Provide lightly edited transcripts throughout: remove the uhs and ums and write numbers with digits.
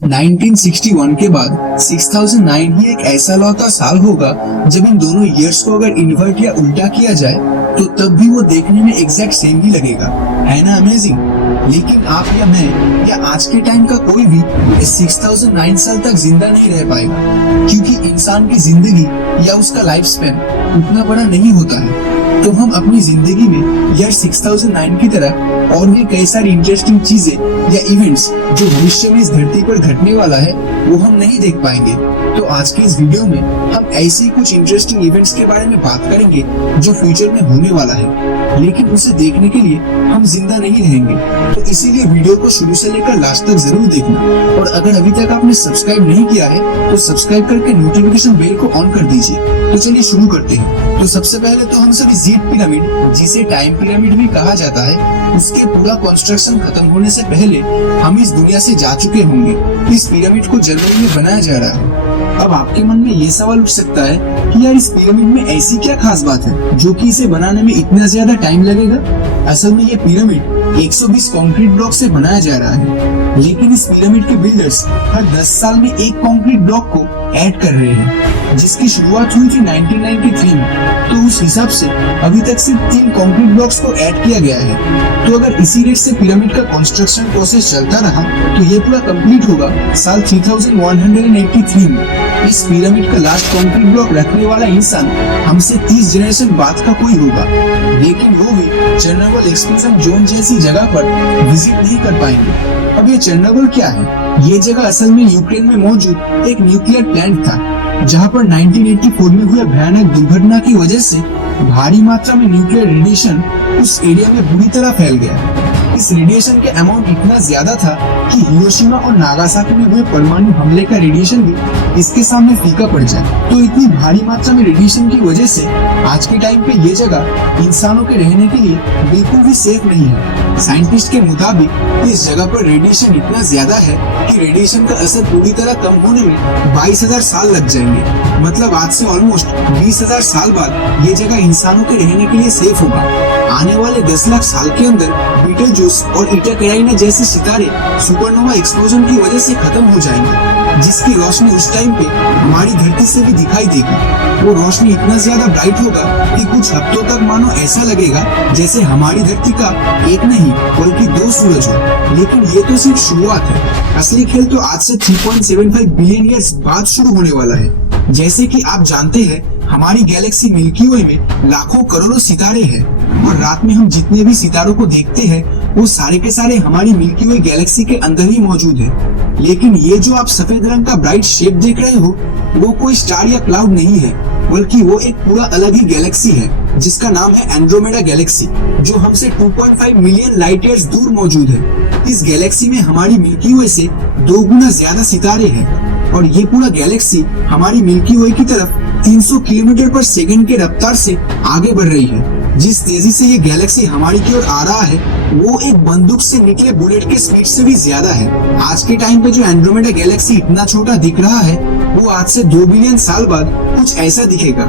1961 के बाद 6009 ही एक ऐसा लौता साल होगा जब इन दोनों ईयर्स को अगर इन्वर्ट या उल्टा किया जाए तो तब भी वो देखने में एग्जैक्ट सेम ही लगेगा, है ना अमेजिंग। लेकिन आप या मैं या आज के टाइम का कोई भी इस 6009 साल तक जिंदा नहीं रह पाएगा, क्योंकि इंसान की जिंदगी या उसका लाइफ स्पैन उतना बड़ा नहीं होता है। तो हम अपनी जिंदगी में ईयर 6009 की तरह और भी कई सारी इंटरेस्टिंग चीजें या इवेंट्स जो भविष्य में इस धरती पर घटने वाला है वो हम नहीं देख पाएंगे। तो आज के इस वीडियो में हम ऐसे कुछ इंटरेस्टिंग इवेंट्स के बारे में बात करेंगे जो फ्यूचर में होने वाला है, लेकिन उसे देखने के लिए हम जिंदा नहीं रहेंगे। तो इसीलिए वीडियो को शुरू से लेकर लास्ट तक जरूर देखना, और अगर अभी तक आपने सब्सक्राइब नहीं किया है तो सब्सक्राइब करके नोटिफिकेशन बेल को ऑन कर दीजिए। तो चलिए शुरू करते हैं। तो सबसे पहले तो हम सभी ज़ीड पिरामिड, जिसे टाइम पिरामिड भी कहा जाता है, उसके पूरा कंस्ट्रक्शन खत्म होने से पहले हम इस दुनिया से जा चुके होंगे। इस पिरामिड को जर्मनी में बनाया जा रहा है। अब आपके मन में ये सवाल उठ सकता है कि यार इस पिरामिड में ऐसी क्या खास बात है जो कि इसे बनाने में इतना ज्यादा टाइम लगेगा। असल में ये पिरामिड 120 कंक्रीट ब्लॉक से बनाया जा रहा है, लेकिन इस पिरामिड के बिल्डर्स हर 10 साल में एक कंक्रीट ब्लॉक को ऐड कर रहे हैं, जिसकी शुरुआत हुई थी 1993 में। तो उस हिसाब से अभी तक सिर्फ 3 कंक्रीट ब्लॉक्स को ऐड किया गया है। तो अगर इसी रेट से पिरामिड का कंस्ट्रक्शन प्रोसेस चलता रहा तो ये पूरा कंप्लीट होगा साल 3183 में। इस पिरामिड का लास्ट कंक्रीट ब्लॉक रखने वाला इंसान हमसे 30 जनरेशन बाद का कोई होगा, लेकिन वो भी चेरनोबिल एक्सप्लोजन जोन जैसी जगह पर विजिट नहीं कर पाएंगे। अब ये चेरनोबिल क्या है? ये जगह असल में यूक्रेन में मौजूद एक न्यूक्लियर प्लांट था, जहां पर 1984 में हुए भयानक दुर्घटना की वजह से भारी मात्रा में न्यूक्लियर रेडिएशन उस एरिया में बुरी तरह फैल गया। इस रेडिएशन के अमाउंट इतना ज्यादा था कि हिरोशिमा और नागासाकी में हुए परमाणु हमले का रेडिएशन भी इसके सामने फीका पड़ जाए। तो इतनी भारी मात्रा में रेडिएशन की वजह से आज के टाइम पे ये जगह इंसानों के रहने के लिए बिल्कुल भी सेफ नहीं है। साइंटिस्ट के मुताबिक इस जगह पर रेडिएशन इतना ज्यादा है कि रेडिएशन का असर पूरी तरह कम होने में 22,000 साल लग जाएंगे। मतलब आज से ऑलमोस्ट 20,000 साल बाद ये जगह इंसानों के रहने के लिए सेफ होगा। आने वाले 10 लाख साल के अंदर बीटलजूस और ईटा कैराइना जैसे सितारे सुपरनोवा एक्सप्लोजन की वजह से खत्म हो जाएंगे, जिसकी रोशनी उस टाइम पे हमारी धरती से भी दिखाई देगी। वो रोशनी इतना ज्यादा ब्राइट होगा कि कुछ हफ्तों तक मानो ऐसा लगेगा जैसे हमारी धरती का एक नहीं बल्कि 2 सूरज हो। लेकिन ये तो सिर्फ शुरुआत है। असली खेल तो आज से 3.75 बिलियन ईयर्स बाद शुरू होने वाला है। जैसे कि आप जानते हैं, हमारी गैलेक्सी मिल्की वे में लाखों करोड़ों सितारे हैं, और रात में हम जितने भी सितारों को देखते हैं वो सारे के सारे हमारी मिल्की वे गैलेक्सी के अंदर ही मौजूद है। लेकिन ये जो आप सफेद रंग का ब्राइट शेप देख रहे हो वो कोई स्टार या क्लाउड नहीं है, बल्कि वो एक पूरा अलग ही गैलेक्सी है जिसका नाम है एंड्रोमेडा गैलेक्सी, जो हमसे 2.5 मिलियन लाइट ईयर्स दूर मौजूद है। इस गैलेक्सी में हमारी मिल्की वे से 2 गुना ज्यादा सितारे हैं, और ये पूरा गैलेक्सी हमारी मिल्की वे की तरफ 300 किलोमीटर पर सेकंड के रफ्तार से आगे बढ़ रही है। जिस तेजी से ये गैलेक्सी हमारी की ओर आ रहा है वो एक बंदूक से निकले बुलेट के स्पीड से भी ज्यादा है। आज के टाइम पे जो एंड्रोमेडा गैलेक्सी इतना छोटा दिख रहा है वो आज से 2 बिलियन साल बाद कुछ ऐसा दिखेगा,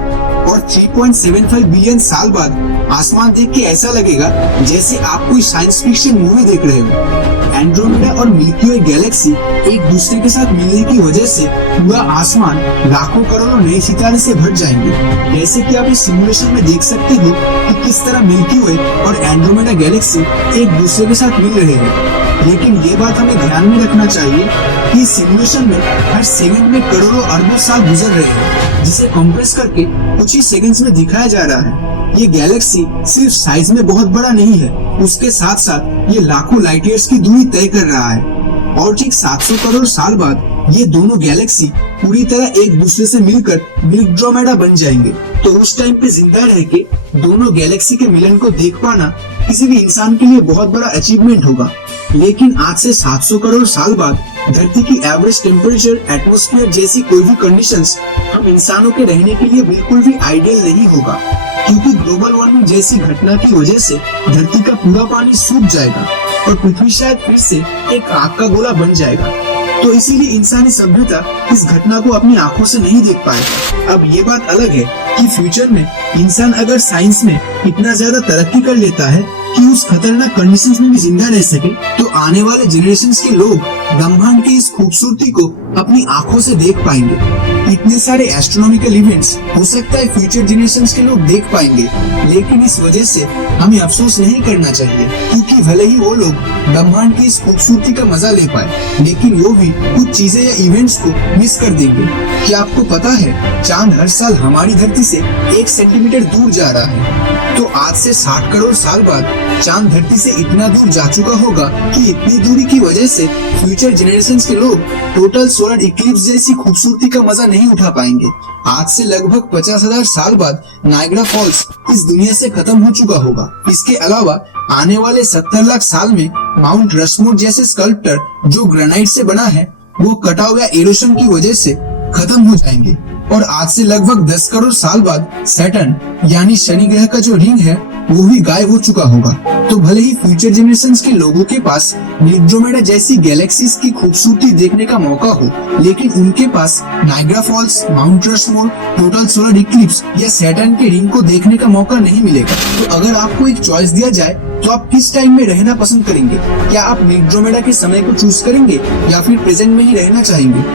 और 3.75 बिलियन साल बाद आसमान देख के ऐसा लगेगा जैसे आप कोई साइंस फिक्शन मूवी देख रहे हो। एंड्रोमेडा और मिल्की वे गैलेक्सी एक दूसरे के साथ मिलने की वजह से पूरा आसमान लाखों करोड़ों नए सितारे से भर जाएंगे। जैसे कि आप इस सिमुलेशन में देख सकते हो कि किस तरह मिल्की वे और एंड्रोमेडा गैलेक्सी एक दूसरे के साथ मिल रहे हैं। लेकिन ये बात हमें ध्यान में रखना चाहिए कि इस सिमुलेशन में हर सेकंड में करोड़ों अरबों साल गुजर रहे हैं, जिसे कंप्रेस करके कुछ ही सेकंड्स में दिखाया जा रहा है। ये गैलेक्सी सिर्फ साइज में बहुत बड़ा नहीं है, उसके साथ साथ ये लाखों लाइट ईयर्स की दूरी तय कर रहा है। और ठीक 700 करोड़ साल बाद ये दोनों गैलेक्सी पूरी तरह एक दूसरे से मिलकर मिल्कड्रोमेडा बन जाएंगे। तो उस टाइम पे जिंदा रह के दोनों गैलेक्सी के मिलन को देख पाना किसी भी इंसान के लिए बहुत बड़ा अचीवमेंट होगा। लेकिन आज से 700 करोड़ साल बाद धरती की एवरेज टेम्परेचर, एटमॉस्फेयर जैसी कोई भी कंडीशंस हम इंसानों के रहने के लिए बिल्कुल भी आइडियल नहीं होगा, क्योंकि ग्लोबल वार्मिंग जैसी घटना की वजह से धरती का पूरा पानी सूख जाएगा और पृथ्वी शायद फिर से एक आग का गोला बन जाएगा। तो इसीलिए इंसानी सभ्यता इस घटना को अपनी आंखों से नहीं देख पाएगा। अब ये बात अलग है कि फ्यूचर में इंसान अगर साइंस में इतना ज्यादा तरक्की कर लेता है कि उस खतरनाक कंडीशंस में भी जिंदा रह सके, तो आने वाले जनरेशंस के लोग ब्रह्मांड की इस खूबसूरती को अपनी आंखों से देख पाएंगे। इतने सारे एस्ट्रोनॉमिकल इवेंट्स हो सकता है फ्यूचर जनरेशंस के लोग देख पाएंगे, लेकिन इस वजह से हमें अफसोस नहीं करना चाहिए, क्योंकि भले ही वो लोग ब्रह्मांड की इस खूबसूरती का मजा ले पाए, लेकिन वो भी कुछ चीजें या इवेंट्स को मिस कर देंगे। क्या आपको पता है चांद हर साल हमारी धरती से 1 सेंटीमीटर दूर जा रहा है? तो आज से 60 करोड़ साल बाद चांद धरती से इतना दूर जा चुका होगा कि इतनी दूरी की वजह से फ्यूचर जनरेशंस के लोग टोटल सोलर इक्लिप्स जैसी खूबसूरती का मजा नहीं उठा पाएंगे। आज से लगभग 50,000 साल बाद नायग्रा फॉल्स इस दुनिया से खत्म हो चुका होगा। इसके अलावा आने वाले 70 लाख साल में माउंट रशमोर जैसे स्कल्पचर जो ग्रेनाइट से बना है वो कटाव या एरोशन की वजह से खत्म हो जाएंगे। और आज से लगभग 10 करोड़ साल बाद सैटर्न यानी शनि ग्रह का जो रिंग है वो भी गायब हो चुका होगा। तो भले ही फ्यूचर जनरेशंस के लोगों के पास एंड्रोमेडा जैसी गैलेक्सीज की खूबसूरती देखने का मौका हो, लेकिन उनके पास Niagara Falls, Mount Rushmore, total solar eclipse या सैटर्न के रिंग को देखने का मौका नहीं मिलेगा। तो अगर आपको एक चॉइस दिया जाए तो आप किस टाइम में रहना पसंद करेंगे? क्या आप एंड्रोमेडा के समय को चूज करेंगे या फिर प्रेजेंट में ही रहना चाहेंगे?